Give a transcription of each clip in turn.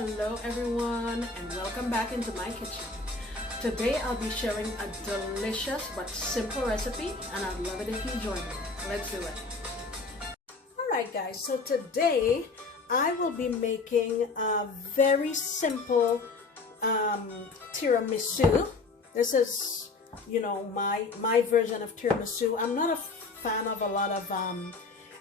Hello everyone and welcome back into my kitchen. Today I'll be sharing a delicious but simple recipe and I'd love it if you join me. Let's do it. Alright guys, so today I will be making a very simple tiramisu. This is, you know, my version of tiramisu. I'm not a fan of a lot of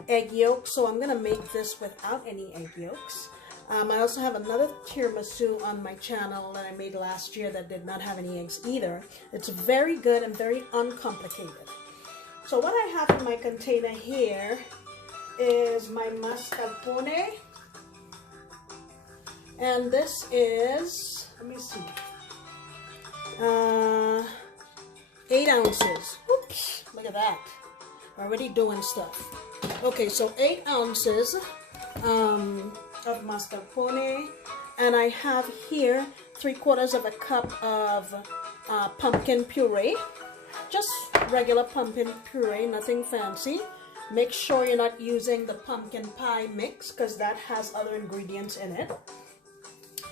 egg yolks, so I'm gonna make this without any egg yolks. I also have another tiramisu on my channel that I made last year that did not have any eggs either. It's very good and very uncomplicated. So what I have in my container here is my mascarpone, and this is, let me see, 8 ounces. Oops, look at that, already doing stuff. Okay, so 8 ounces of mascarpone, and I have here 3/4 of a cup of pumpkin puree, just regular pumpkin puree, nothing fancy. Make sure you're not using the pumpkin pie mix because that has other ingredients in it.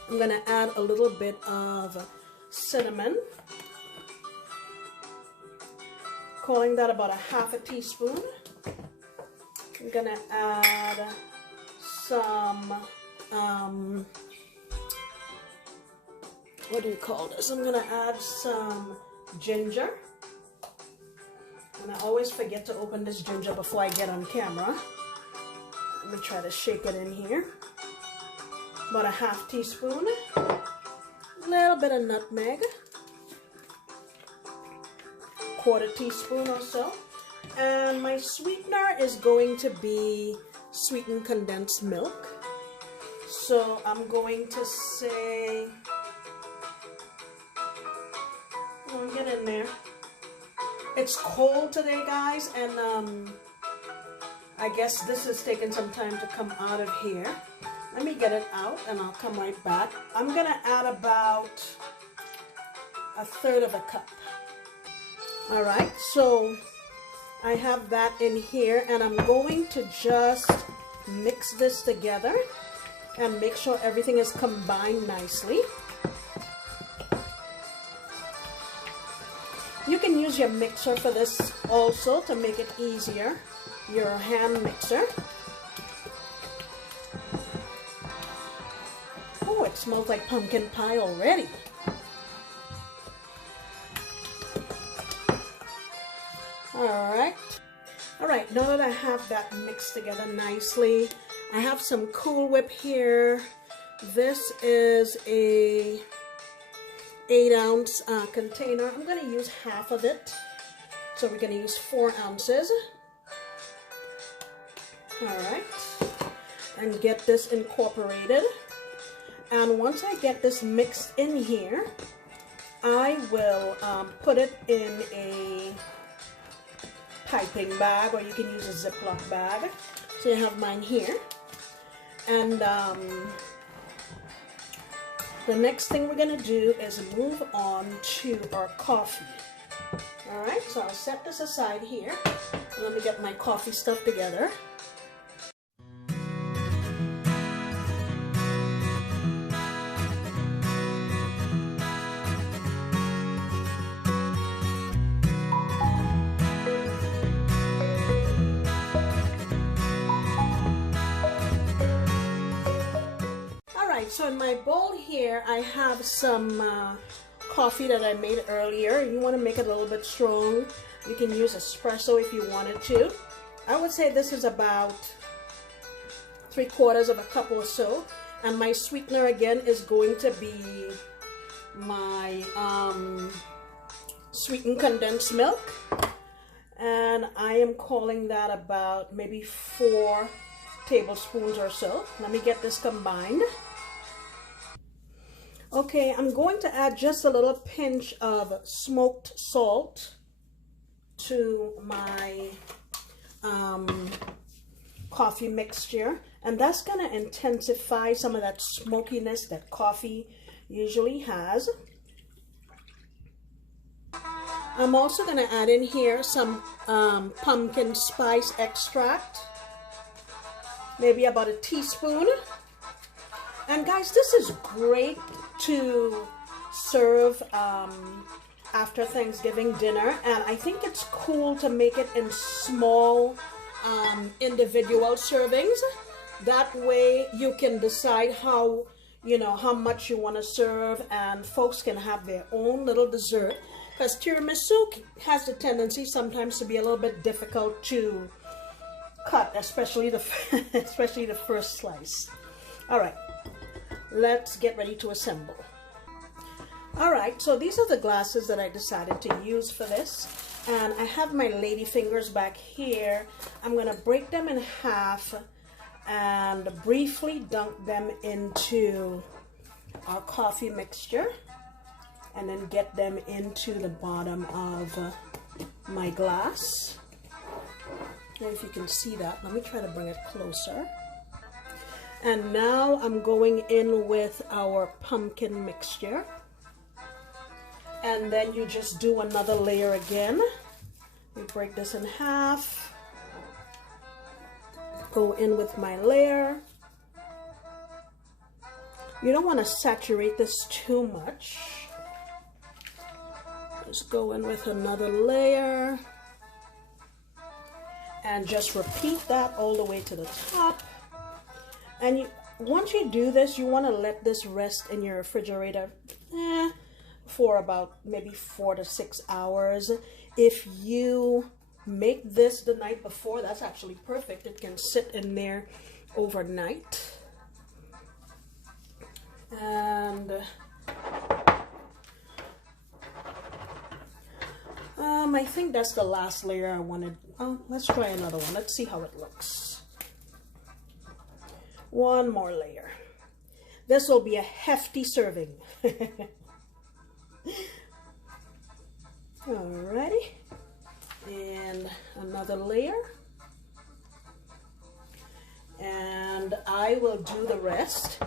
I'm gonna add a little bit of cinnamon, calling that about 1/2 teaspoon. I'm gonna add some what do you call this? I'm gonna add some ginger, and I always forget to open this ginger before I get on camera. Let me try to shake it in here. About 1/2 teaspoon, a little bit of nutmeg, 1/4 teaspoon or so, and my sweetener is going to be sweetened condensed milk. So I'm going to say, oh, get in there. It's cold today, guys, and I guess this is taking some time to come out of here. Let me get it out and I'll come right back. I'm gonna add about 1/3 of a cup. All right, so I have that in here, and I'm going to just mix this together and make sure everything is combined nicely. You can use your mixer for this also to make it easier, your hand mixer. Oh, it smells like pumpkin pie already. All right, now that I have that mixed together nicely, I have some Cool Whip here. This is a 8-ounce container. I'm gonna use half of it, so we're gonna use 4 ounces. All right, and get this incorporated. And once I get this mixed in here, I will put it in a piping bag, or you can use a Ziploc bag. So you have mine here. And the next thing we're gonna do is move on to our coffee. All right, so I'll set this aside here. Let me get my coffee stuff together. So in my bowl here, I have some coffee that I made earlier. You want to make it a little bit strong. You can use espresso if you wanted to. I would say this is about 3/4 of a cup or so. And my sweetener again is going to be my sweetened condensed milk. And I am calling that about maybe 4 tablespoons or so. Let me get this combined. Okay, I'm going to add just a little pinch of smoked salt to my coffee mixture, and that's going to intensify some of that smokiness that coffee usually has. I'm also going to add in here some pumpkin spice extract, maybe about 1 teaspoon. And guys, this is great to serve after Thanksgiving dinner, and I think it's cool to make it in small individual servings. That way you can decide how much you want to serve, and folks can have their own little dessert, because tiramisu has the tendency sometimes to be a little bit difficult to cut, especially the especially the first slice. All right, let's get ready to assemble. All right, so these are the glasses that I decided to use for this, and I have my lady fingers back here. I'm gonna break them in half and briefly dunk them into our coffee mixture, and then get them into the bottom of my glass. Now, if you can see that, let me try to bring it closer. And now I'm going in with our pumpkin mixture. And then you just do another layer again. We break this in half. Go in with my layer. You don't want to saturate this too much. Just go in with another layer. And just repeat that all the way to the top. And once you do this, you want to let this rest in your refrigerator for about maybe 4 to 6 hours. If you make this the night before, that's actually perfect. It can sit in there overnight. And I think that's the last layer I wanted. Oh, let's try another one. Let's see how it looks. One more layer. This will be a hefty serving. Alrighty, and another layer, and I will do the rest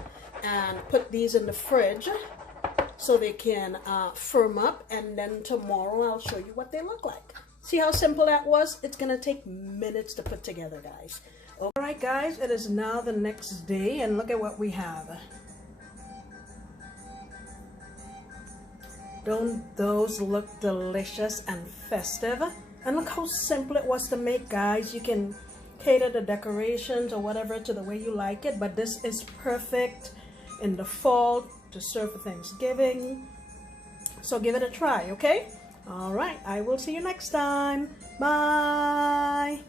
and put these in the fridge so they can firm up, and then tomorrow I'll show you what they look like. See how simple that was? It's gonna take minutes to put together, guys. Alright guys, it is now the next day, and look at what we have. Don't those look delicious and festive? And look how simple it was to make, guys. You can cater the decorations or whatever to the way you like it, but this is perfect in the fall to serve for Thanksgiving. So give it a try, okay? All right, I will see you next time. Bye.